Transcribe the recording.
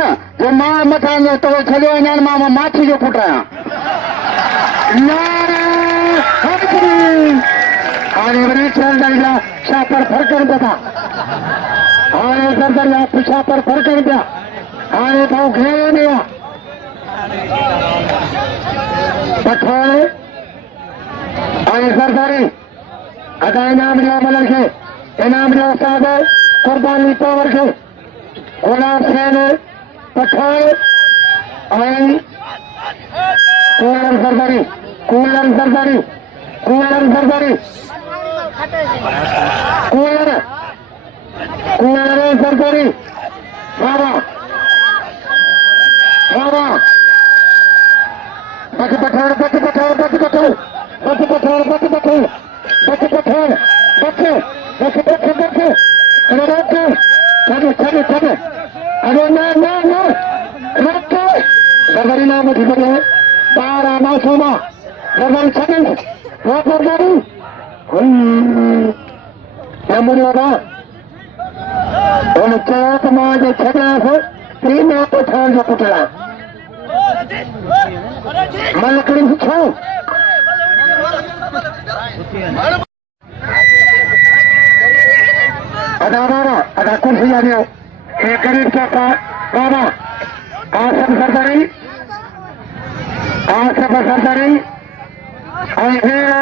न जो मां मथां तो छॾियो वञण मां माछी जो पुट आहियां। हाणे वरी सरदार जा छापर फरकनि पिया था, हाणे सरदार जा छापर फरकनि पिया, हाणे भाऊ घेरे में आहे पठान हाणे सरदारी अदा इनाम ॾियो मलर खे, इनाम ॾियो साहब कुर्बानी पावर खे। गुलाम हुसैन पठान ऐं कूलर सरदारी कूलर सरदारी कूलर सरदारी कूलर कूलर सरदारी बाबा बाबा बच पठान बच पठान बच पठान बच पठान बच पठान बच पठान बच बच बच बच अरे रोक छॾे छॾे छॾे अरे न न न रोक सरदारी नाम वठी सघे ॿारहं मासूम सरदारी छॾे रोक सरदारी मुड़ियो ना हुन चयो त मां जे छॾियांसि टी मां पठान जो पुटु आहियां। मलकड़ी छो अदा बाबा अदा कुर्सी ॾियो हे गरीब चौका बाबा आसफ सरदारी ऐं वीरा